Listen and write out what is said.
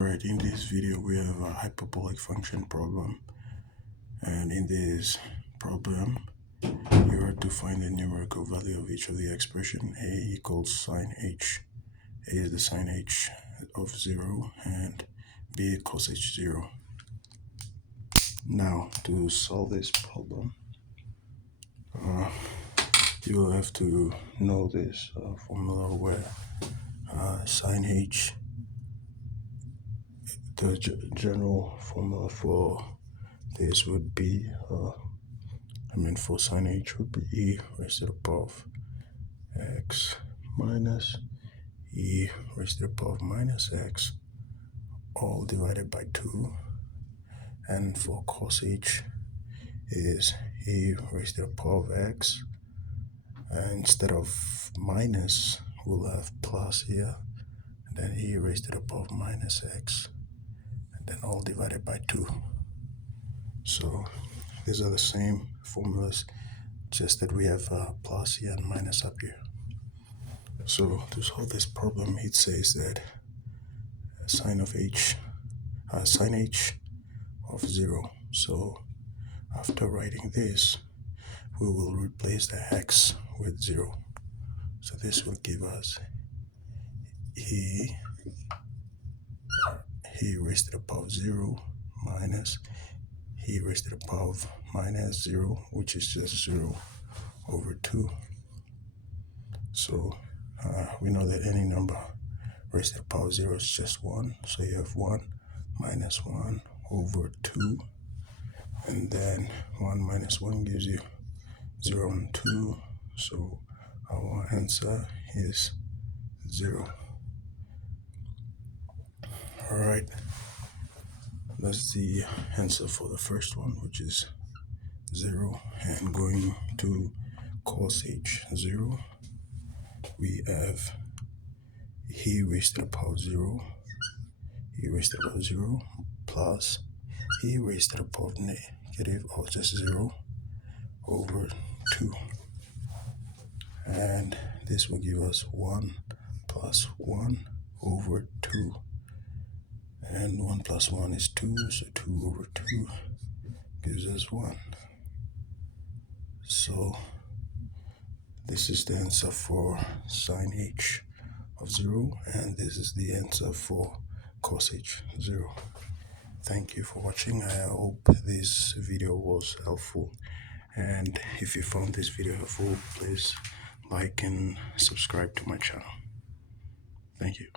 Alright, in this video we have a hyperbolic function problem, and in this problem you are to find the numerical value of each of the expression. A equals sine h. A is the sine h of 0 and b cos h 0. Now to solve this problem you will have to know this formula where sine h, the general formula for this would be for sine h would be e raised to the power of x minus e raised to the power of minus x, all divided by 2. And for cos h is e raised to the power of x, and instead of minus we'll have plus here, and then e raised to the power of minus x, and then all divided by 2. So these are the same formulas, just that we have plus here and minus up here. So to solve this problem, it says that sine h of 0. So after writing this, we will replace the x with 0. So this will give us e raised to the power of 0 minus e raised to the power of minus 0, which is just 0 over 2. So we know that any number raised to the power of 0 is just 1. So you have 1 minus 1 over 2. And then 1 minus 1 gives you 0 and 2. So our answer is 0. Alright, that's the answer for the first one, which is 0. And going to cos h 0, we have e raised to the power of 0, e raised to the power of 0 plus e raised to the power of negative, or just 0 over 2. And this will give us 1 plus 1 over 2. And 1 plus 1 is 2, so 2 over 2 gives us 1. So this is the answer for sine h of 0, and this is the answer for cos h 0. Thank you for watching. I hope this video was helpful, and if you found this video helpful, please like and subscribe to my channel. Thank you.